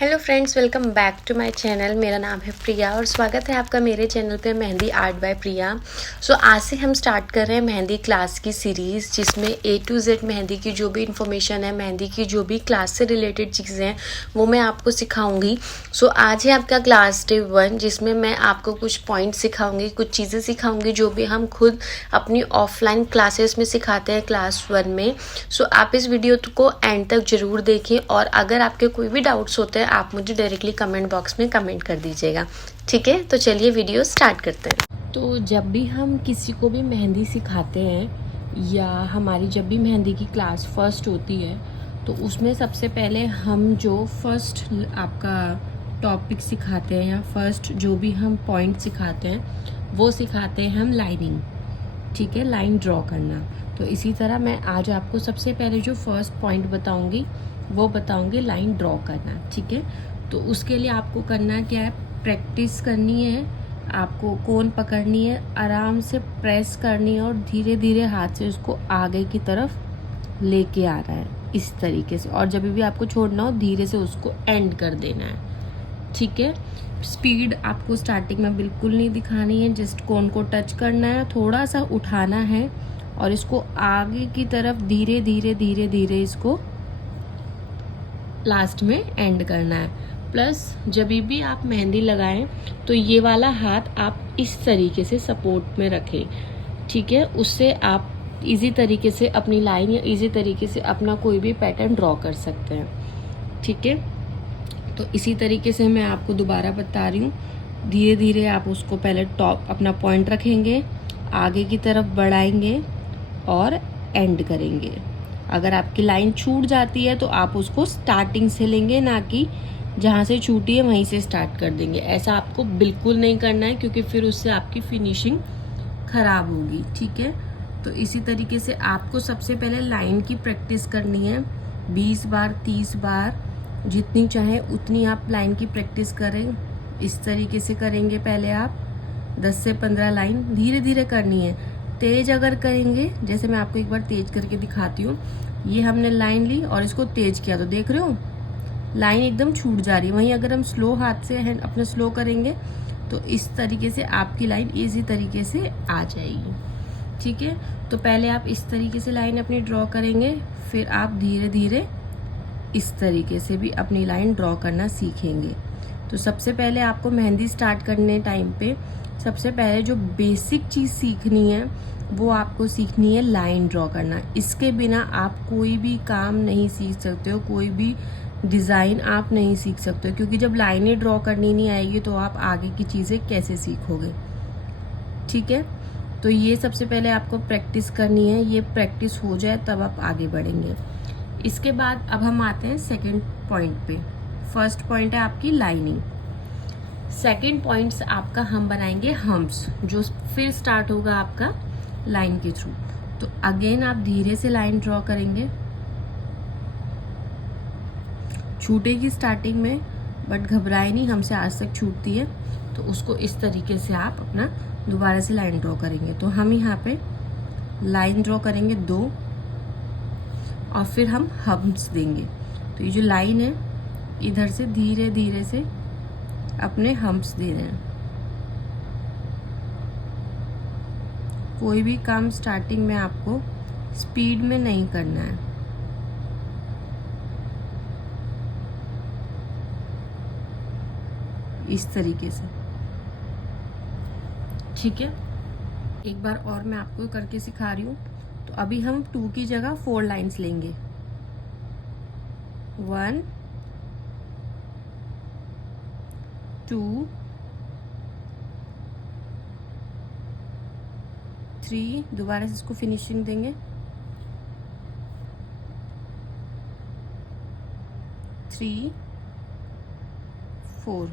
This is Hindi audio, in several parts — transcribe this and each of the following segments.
Hello friends, welcome back to my channel. मेरा नाम है प्रिया और स्वागत है आपका मेरे चैनल पे मेहंदी आर्ट बाय प्रिया। आज से हम स्टार्ट कर रहे हैं मेहंदी क्लास की सीरीज़, जिसमें A to Z मेहंदी की जो भी इन्फॉर्मेशन है, मेहंदी की जो भी क्लास से रिलेटेड चीज़ें हैं वो मैं आपको सिखाऊंगी। आज है आपका क्लास डे 1, जिसमें मैं आपको कुछ पॉइंट सिखाऊंगी, कुछ चीज़ें सिखाऊंगी जो भी हम खुद अपनी ऑफलाइन क्लासेस में सिखाते हैं क्लास 1 में। आप इस वीडियो को एंड तक ज़रूर देखें और अगर आपके कोई भी डाउट्स होते हैं आप मुझे डायरेक्टली कमेंट बॉक्स में कमेंट कर दीजिएगा। ठीक है, तो चलिए वीडियो स्टार्ट करते हैं। तो जब भी हम किसी को भी मेहंदी सिखाते हैं या हमारी जब भी मेहंदी की क्लास फर्स्ट होती है तो उसमें सबसे पहले हम जो फर्स्ट आपका टॉपिक सिखाते हैं या फर्स्ट जो भी हम पॉइंट सिखाते हैं वो सिखाते हैं हम लाइनिंग। ठीक है, लाइन ड्रॉ करना। तो इसी तरह मैं आज आपको सबसे पहले जो फर्स्ट पॉइंट बताऊंगी वो बताऊंगी लाइन ड्रॉ करना। ठीक है, तो उसके लिए आपको करना क्या है, प्रैक्टिस करनी है। आपको कोन पकड़नी है, आराम से प्रेस करनी है और धीरे धीरे हाथ से उसको आगे की तरफ लेके आ रहा है इस तरीके से। और जब भी आपको छोड़ना हो धीरे से उसको एंड कर देना है। ठीक है, स्पीड आपको स्टार्टिंग में बिल्कुल नहीं दिखानी है, जस्ट कोन को टच करना है, थोड़ा सा उठाना है और इसको आगे की तरफ धीरे धीरे धीरे धीरे इसको लास्ट में एंड करना है। प्लस जब भी आप मेहंदी लगाएं तो ये वाला हाथ आप इस तरीके से सपोर्ट में रखें। ठीक है, उससे आप इजी तरीके से अपनी लाइन या इजी तरीके से अपना कोई भी पैटर्न ड्रॉ कर सकते हैं। ठीक है, तो इसी तरीके से मैं आपको दोबारा बता रही हूँ। धीरे धीरे आप उसको पहले टॉप अपना पॉइंट रखेंगे, आगे की तरफ बढ़ाएंगे और एंड करेंगे। अगर आपकी लाइन छूट जाती है तो आप उसको स्टार्टिंग से लेंगे, ना कि जहाँ से छूटी है वहीं से स्टार्ट कर देंगे। ऐसा आपको बिल्कुल नहीं करना है क्योंकि फिर उससे आपकी फिनिशिंग खराब होगी। ठीक है, तो इसी तरीके से आपको सबसे पहले लाइन की प्रैक्टिस करनी है। 20 बार 30 बार जितनी चाहे उतनी आप लाइन की प्रैक्टिस करें। इस तरीके से करेंगे पहले आप 10 से 15 लाइन धीरे धीरे करनी है। तेज अगर करेंगे, जैसे मैं आपको एक बार तेज करके दिखाती हूँ, ये हमने लाइन ली और इसको तेज किया तो देख रहे हो लाइन एकदम छूट जा रही है। वहीं अगर हम स्लो हाथ से हैंड अपने स्लो करेंगे तो इस तरीके से आपकी लाइन इजी तरीके से आ जाएगी। ठीक है, तो पहले आप इस तरीके से लाइन अपनी ड्रॉ करेंगे, फिर आप धीरे धीरे इस तरीके से भी अपनी लाइन ड्रॉ करना सीखेंगे। तो सबसे पहले आपको मेहंदी स्टार्ट करने टाइम पे सबसे पहले जो बेसिक चीज़ सीखनी है वो आपको सीखनी है लाइन ड्रॉ करना। इसके बिना आप कोई भी काम नहीं सीख सकते हो, कोई भी डिज़ाइन आप नहीं सीख सकते हो, क्योंकि जब लाइनें ड्रॉ करनी नहीं आएगी तो आप आगे की चीज़ें कैसे सीखोगे। ठीक है, तो ये सबसे पहले आपको प्रैक्टिस करनी है। ये प्रैक्टिस हो जाए तब आप आगे बढ़ेंगे। इसके बाद अब हम आते हैं सेकंड पॉइंट पे। फर्स्ट पॉइंट है आपकी लाइनिंग। सेकंड पॉइंट्स आपका हम बनाएंगे हम्प्स, जो फिर स्टार्ट होगा आपका लाइन के थ्रू। तो अगेन आप धीरे से लाइन ड्रॉ करेंगे, छूटेगी स्टार्टिंग में बट घबराए नहीं, हमसे आज तक छूटती है। तो उसको इस तरीके से आप अपना दोबारा से लाइन ड्रॉ करेंगे। तो हम यहाँ पे लाइन ड्रॉ करेंगे 2 और फिर हम हम्प्स देंगे। तो ये जो लाइन है इधर से धीरे धीरे से अपने हम्प्स दे रहे हैं। कोई भी काम स्टार्टिंग में आपको स्पीड में नहीं करना है। इस तरीके से। ठीक है, एक बार और मैं आपको करके सिखा रही हूँ। तो अभी हम 2 की जगह 4 लाइंस लेंगे। 1 2 3, दोबारा से इसको फिनिशिंग देंगे। 3 4।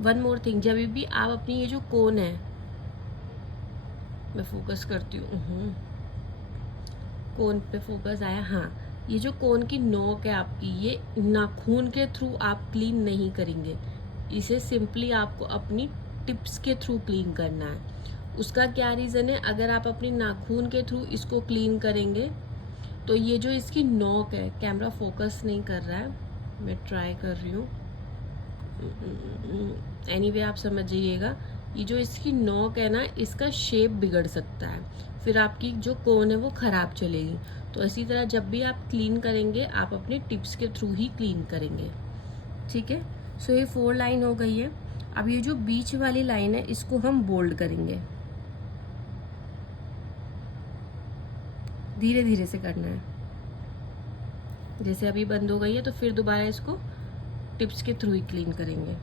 वन मोर थिंग, जब भी आप अपनी ये जो कोन है, मैं फोकस करती हूँ, कोन पे फोकस आया। हाँ, ये जो कोन की नोक है आपकी, ये नाखून के थ्रू आप क्लीन नहीं करेंगे। इसे सिंपली आपको अपनी टिप्स के थ्रू क्लीन करना है। उसका क्या रीज़न है, अगर आप अपनी नाखून के थ्रू इसको क्लीन करेंगे तो ये जो इसकी नोक है, कैमरा फोकस नहीं कर रहा है, मैं ट्राई कर रही हूँ। एनीवे आप समझ जाइएगा, ये जो इसकी नोक है ना, इसका शेप बिगड़ सकता है, फिर आपकी जो कोन है वो ख़राब चलेगी। तो इसी तरह जब भी आप क्लीन करेंगे, आप अपने टिप्स के थ्रू ही क्लीन करेंगे, ठीक है। सो ये 4 लाइन हो गई है। अब ये जो बीच वाली लाइन है, इसको हम बोल्ड करेंगे, धीरे धीरे से करना है। जैसे अभी बंद हो गई है, तो फिर दोबारा इसको टिप्स के थ्रू ही क्लीन करेंगे।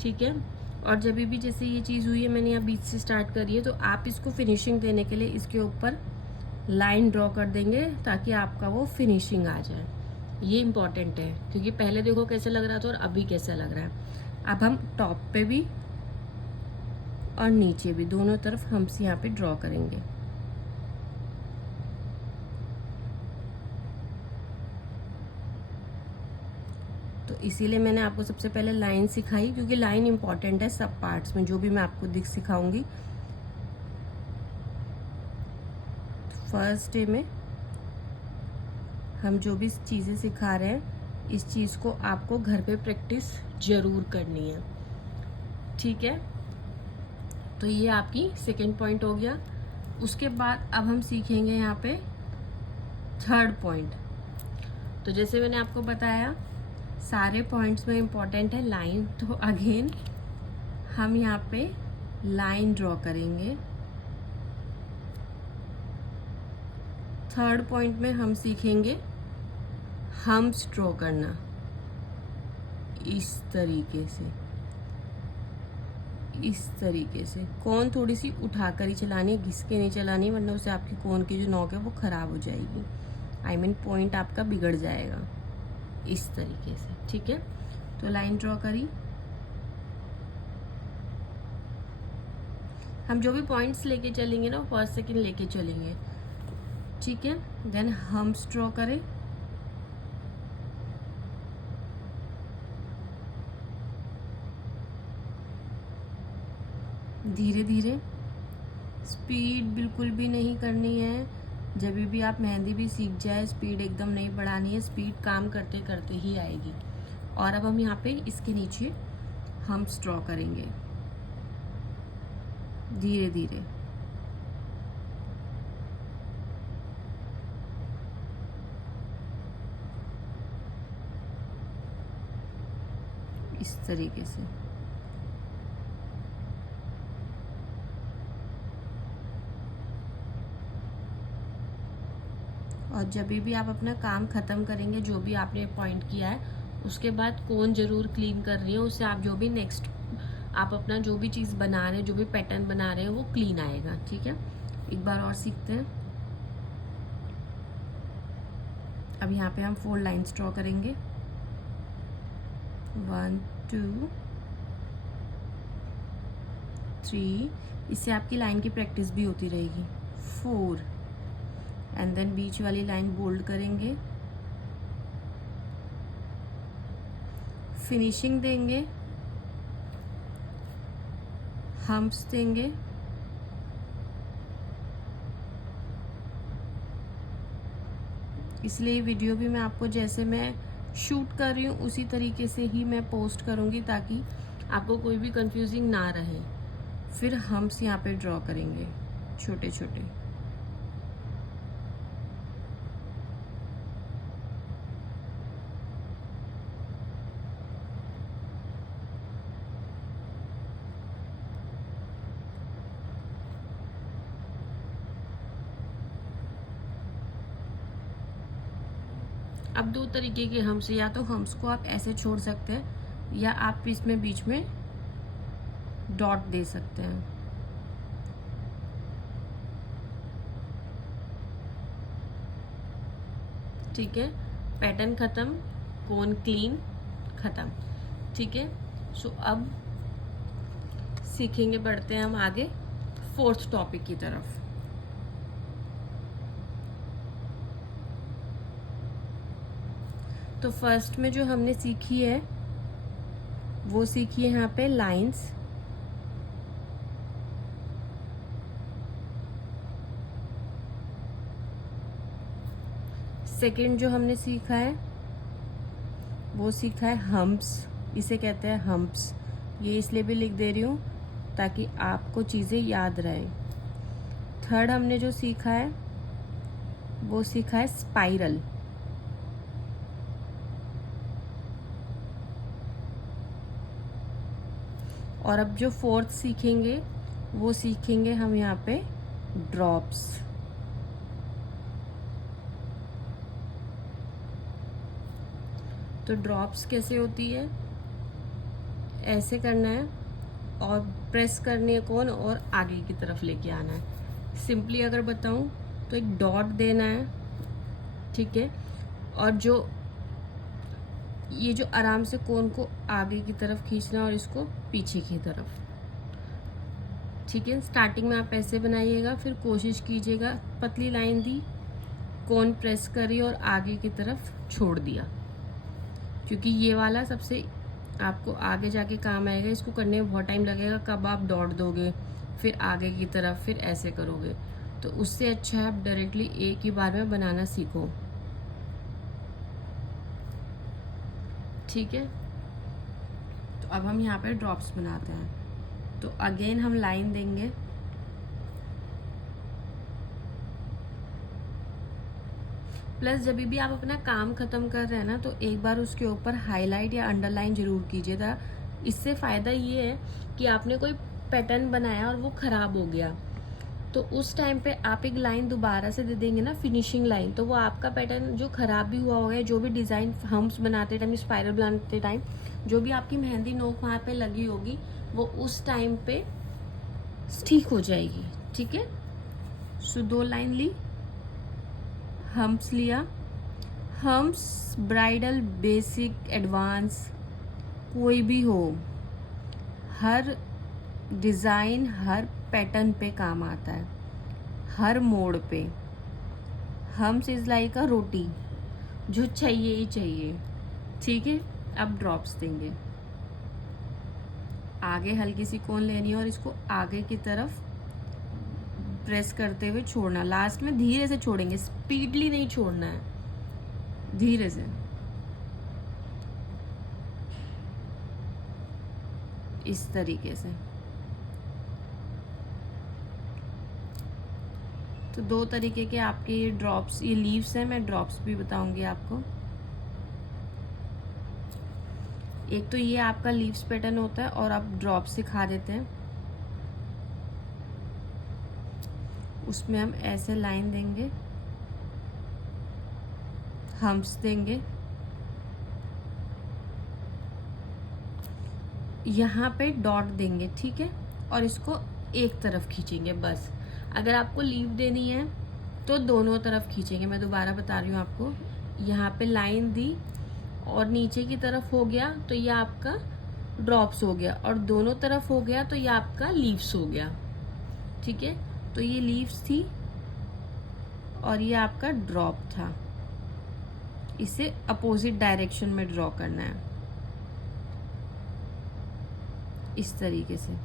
ठीक है। और जब भी जैसे ये चीज़ हुई है, मैंने यहाँ बीच से स्टार्ट करी है, तो आप इसको फिनिशिंग देने के लिए इसके ऊपर लाइन ड्रॉ कर देंगे, ताकि आपका वो फिनिशिंग आ जाए। ये इम्पॉर्टेंट है, क्योंकि पहले देखो कैसे लग रहा था और अभी कैसा लग रहा है। अब हम टॉप पे भी और नीचे भी दोनों तरफ हम यहाँ पे ड्रॉ करेंगे। तो इसीलिए मैंने आपको सबसे पहले लाइन सिखाई, क्योंकि लाइन इंपॉर्टेंट है सब पार्ट्स में, जो भी मैं आपको सिखाऊंगी। फर्स्ट डे में हम जो भी चीज़ें सिखा रहे हैं, इस चीज़ को आपको घर पे प्रैक्टिस ज़रूर करनी है, ठीक है। तो ये आपकी सेकेंड पॉइंट हो गया। उसके बाद अब हम सीखेंगे यहाँ पे थर्ड पॉइंट। तो जैसे मैंने आपको बताया, सारे पॉइंट्स में इम्पॉर्टेंट है लाइन, तो अगेन हम यहाँ पे लाइन ड्रॉ करेंगे। थर्ड पॉइंट में हम सीखेंगे हम्स ड्रॉ करना, इस तरीके से। कोन थोड़ी सी उठाकर ही चलानी है, घिस के नहीं चलानी, वरना उससे आपकी कोन की जो नोक है वो खराब हो जाएगी। आई मीन पॉइंट आपका बिगड़ जाएगा, इस तरीके से, ठीक है। तो लाइन ड्रॉ करी। हम जो भी पॉइंट्स लेके चलेंगे ना, वो फर्स्ट सेकंड लेके चलेंगे, ठीक है। देन हम्स ड्रॉ करें। धीरे धीरे, स्पीड बिल्कुल भी नहीं करनी है। जब भी आप मेहंदी भी सीख जाए, स्पीड एकदम नहीं बढ़ानी है, स्पीड काम करते करते ही आएगी। और अब हम यहाँ पे इसके नीचे हम्स ड्रॉ करेंगे, धीरे धीरे। इस तरीके से। और जब भी आप अपना काम ख़त्म करेंगे, जो भी आपने पॉइंट किया है, उसके बाद कोन ज़रूर क्लीन कर रही है, उससे आप जो भी नेक्स्ट आप अपना जो भी चीज़ बना रहे हैं, जो भी पैटर्न बना रहे हैं, वो क्लीन आएगा, ठीक है। एक बार और सीखते हैं। अब यहाँ पे हम 4 लाइन्स ड्रॉ करेंगे, 1 2 3। इससे आपकी लाइन की प्रैक्टिस भी होती रहेगी। 4 एंड देन बीच वाली लाइन बोल्ड करेंगे, फिनिशिंग देंगे, हम्स देंगे, इसलिए वीडियो भी मैं आपको जैसे मैं शूट कर रही हूँ उसी तरीके से ही मैं पोस्ट करूँगी, ताकि आपको कोई भी कंफ्यूजिंग ना रहे। फिर हम्स यहाँ पे ड्रॉ करेंगे छोटे छोटे। अब 2 तरीके के हम्स, या तो हम्स को आप ऐसे छोड़ सकते हैं, या आप इसमें बीच में डॉट दे सकते हैं। ठीक है, पैटर्न खत्म, कोन क्लीन खत्म, ठीक है। सो अब सीखेंगे, बढ़ते हैं हम आगे 4th टॉपिक की तरफ। तो फर्स्ट में जो हमने सीखी है, वो सीखी है यहाँ पे लाइंस, सेकंड जो हमने सीखा है वो सीखा है हम्प्स, इसे कहते हैं हम्प्स। ये इसलिए भी लिख दे रही हूँ ताकि आपको चीज़ें याद रहें। थर्ड हमने जो सीखा है वो सीखा है स्पाइरल। और अब जो फोर्थ सीखेंगे वो सीखेंगे हम यहाँ पे ड्रॉप्स। तो ड्रॉप्स कैसे होती है, ऐसे करना है और प्रेस करनी है कौन, और आगे की तरफ लेके आना है। सिंपली अगर बताऊं तो एक डॉट देना है, ठीक है, और जो ये जो आराम से कोन को आगे की तरफ खींचना और इसको पीछे की तरफ, ठीक है। स्टार्टिंग में आप ऐसे बनाइएगा, फिर कोशिश कीजिएगा, पतली लाइन दी, कोन प्रेस करी और आगे की तरफ छोड़ दिया, क्योंकि ये वाला सबसे आपको आगे जाके काम आएगा। इसको करने में बहुत टाइम लगेगा, कब आप डॉट दोगे, फिर आगे की तरफ, फिर ऐसे करोगे, तो उससे अच्छा है आप डायरेक्टली एक ही बार में बनाना सीखो, ठीक है। तो अब हम यहाँ पे ड्रॉप्स बनाते हैं। तो अगेन हम लाइन देंगे, प्लस जब भी आप अपना काम खत्म कर रहे हैं ना, तो एक बार उसके ऊपर हाईलाइट या अंडरलाइन जरूर कीजिएगा। इससे फ़ायदा ये है कि आपने कोई पैटर्न बनाया और वो ख़राब हो गया, तो उस टाइम पे आप एक लाइन दोबारा से दे देंगे ना, फिनिशिंग लाइन, तो वो आपका पैटर्न जो ख़राब भी हुआ होगा, जो भी डिज़ाइन हम्प्स बनाते टाइम, स्पाइरल बनाते टाइम, जो भी आपकी मेहंदी नोक वहाँ पे लगी होगी, वो उस टाइम पे ठीक हो जाएगी, ठीक है। सो 2 लाइन ली, हम्प्स लिया। हम्प्स ब्राइडल, बेसिक, एडवांस कोई भी हो, हर डिज़ाइन, हर पैटर्न पे काम आता है, हर मोड़ पे। हम्प्स इज़ लाइक अ रोटी, जो चाहिए ही चाहिए, ठीक है। अब ड्रॉप्स देंगे, आगे हल्की सी कोन लेनी है और इसको आगे की तरफ प्रेस करते हुए छोड़ना। लास्ट में धीरे से छोड़ेंगे, स्पीडली नहीं छोड़ना है, धीरे से, इस तरीके से। तो 2 तरीके के आपके ये ड्रॉप्स, ये लीव्स हैं, मैं ड्रॉप्स भी बताऊंगी आपको। एक तो ये आपका लीव्स पैटर्न होता है, और आप ड्रॉप्स सिखा देते हैं। उसमें हम ऐसे लाइन देंगे, हम्प्स देंगे, यहाँ पे डॉट देंगे, ठीक है, और इसको एक तरफ खींचेंगे बस। अगर आपको लीव देनी है तो दोनों तरफ खींचेंगे। मैं दोबारा बता रही हूँ आपको, यहाँ पे लाइन दी और नीचे की तरफ हो गया तो ये आपका ड्रॉप्स हो गया, और दोनों तरफ हो गया तो ये आपका लीव्स हो गया, ठीक है। तो ये लीव्स थी और ये आपका ड्रॉप था। इसे अपोजिट डायरेक्शन में ड्रॉ करना है, इस तरीके से।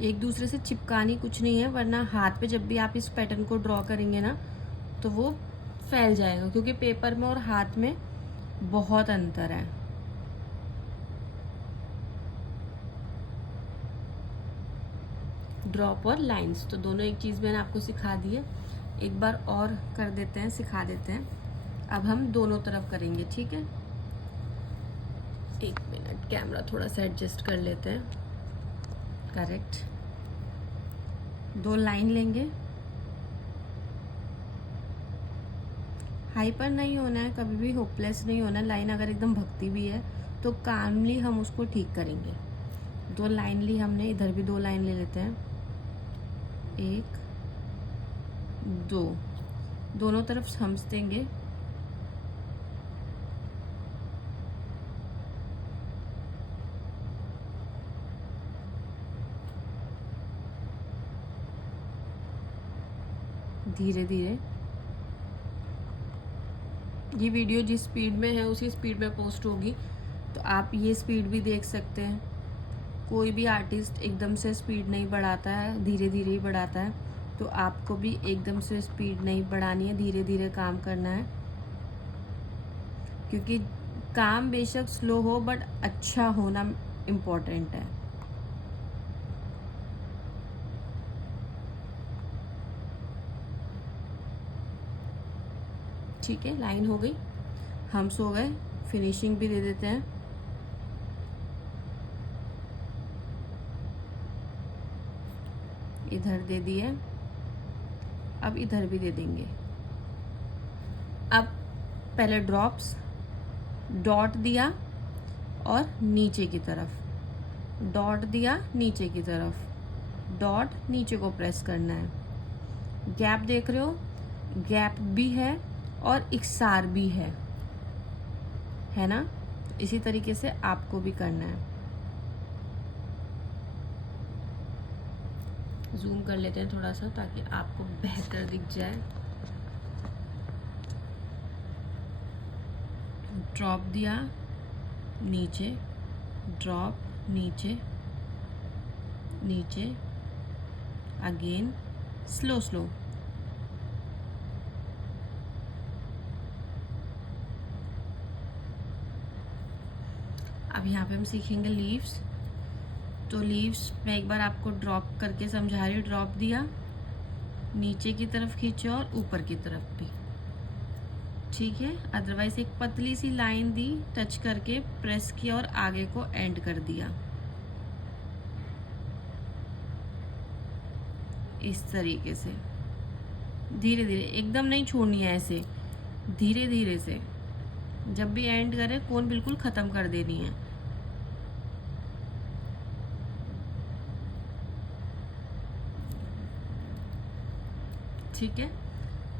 एक दूसरे से चिपकानी कुछ नहीं है, वरना हाथ पे जब भी आप इस पैटर्न को ड्रॉ करेंगे ना, तो वो फैल जाएगा, क्योंकि पेपर में और हाथ में बहुत अंतर है। ड्रॉप और लाइंस तो दोनों एक चीज़ मैंने आपको सिखा दी है, एक बार और कर देते हैं, सिखा देते हैं। अब हम दोनों तरफ करेंगे, ठीक है। 1 मिनट, कैमरा थोड़ा सा एडजस्ट कर लेते हैं, करेक्ट। 2 लाइन लेंगे, हाइपर नहीं होना है, कभी भी होपलेस नहीं होना है। लाइन अगर एकदम भगती भी है तो कामली हम उसको ठीक करेंगे। 2 लाइन ली हमने, इधर भी 2 लाइन ले लेते हैं, 1 2, दोनों तरफ हम्प्स देंगे, धीरे धीरे। ये वीडियो जिस स्पीड में है उसी स्पीड में पोस्ट होगी, तो आप ये स्पीड भी देख सकते हैं। कोई भी आर्टिस्ट एकदम से स्पीड नहीं बढ़ाता है, धीरे धीरे ही बढ़ाता है। तो आपको भी एकदम से स्पीड नहीं बढ़ानी है, धीरे धीरे काम करना है, क्योंकि काम बेशक स्लो हो बट अच्छा होना इम्पोर्टेंट है। ठीक है, लाइन हो गई, हम्स हो गए, फिनिशिंग भी दे देते हैं। इधर दे दिए, अब इधर भी दे देंगे। अब पहले ड्रॉप्स, डॉट दिया और नीचे की तरफ, डॉट दिया नीचे की तरफ, डॉट नीचे को प्रेस करना है। गैप देख रहे हो, गैप भी है और इकसार भी है ना। इसी तरीके से आपको भी करना है। जूम कर लेते हैं थोड़ा सा ताकि आपको बेहतर दिख जाए। ड्रॉप दिया नीचे, ड्रॉप नीचे, नीचे, अगेन स्लो स्लो। अब यहाँ पे हम सीखेंगे लीव्स। तो लीव्स मैं एक बार आपको ड्रॉप करके समझा रही हूँ। ड्रॉप दिया, नीचे की तरफ खींचे और ऊपर की तरफ भी, ठीक है। अदरवाइज एक पतली सी लाइन दी, टच करके प्रेस किया और आगे को एंड कर दिया, इस तरीके से। धीरे धीरे, एकदम नहीं छोड़नी है, ऐसे धीरे धीरे से। जब भी एंड करे कोन बिल्कुल खत्म कर देनी है। ठीक है।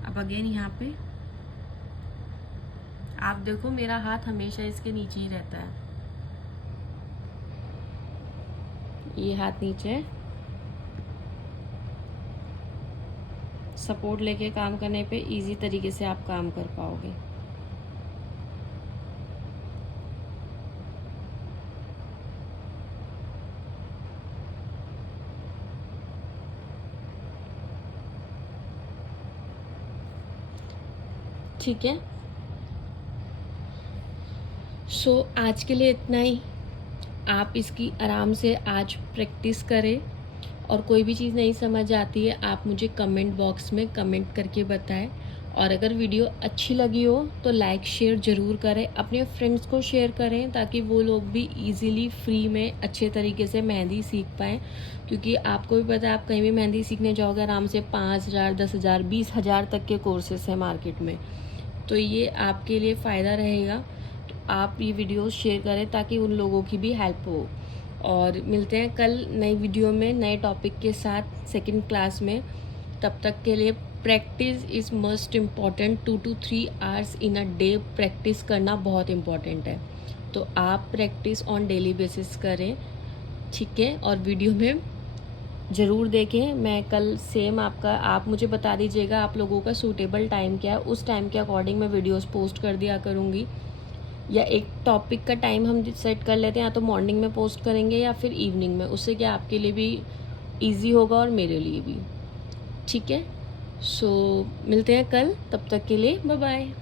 अब अगेन यहाँ पे आप देखो, मेरा हाथ हमेशा इसके नीचे ही रहता है, ये हाथ नीचे है। सपोर्ट लेके काम करने पे इजी तरीके से आप काम कर पाओगे। ठीक है। सो आज के लिए इतना ही। आप इसकी आराम से आज प्रैक्टिस करें, और कोई भी चीज़ नहीं समझ आती है आप मुझे कमेंट बॉक्स में कमेंट करके बताएं। और अगर वीडियो अच्छी लगी हो तो लाइक शेयर ज़रूर करें, अपने फ्रेंड्स को शेयर करें ताकि वो लोग भी इजीली फ्री में अच्छे तरीके से मेहंदी सीख पाएँ। क्योंकि आपको भी पता है, आप कहीं भी मेहंदी सीखने जाओगे आराम से 5,000, 10,000, 20,000 तक के कोर्सेस हैं मार्केट में। तो ये आपके लिए फ़ायदा रहेगा। तो आप ये वीडियो शेयर करें ताकि उन लोगों की भी हेल्प हो। और मिलते हैं कल नई वीडियो में नए टॉपिक के साथ सेकंड क्लास में। तब तक के लिए practice is most important. 2 to 3 hours in a day practice करना बहुत इम्पॉर्टेंट है। तो आप प्रैक्टिस ऑन डेली बेसिस करें, ठीक है। और वीडियो में ज़रूर देखें। मैं कल सेम आप मुझे बता दीजिएगा आप लोगों का सूटेबल टाइम क्या है, उस टाइम के अकॉर्डिंग मैं वीडियोस पोस्ट कर दिया करूँगी। या एक टॉपिक का टाइम हम सेट कर लेते हैं, या तो मॉर्निंग में पोस्ट करेंगे या फिर इवनिंग में। उससे क्या आपके लिए भी इजी होगा और मेरे लिए भी, ठीक है। सो मिलते हैं कल, तब तक के लिए बाय बाय।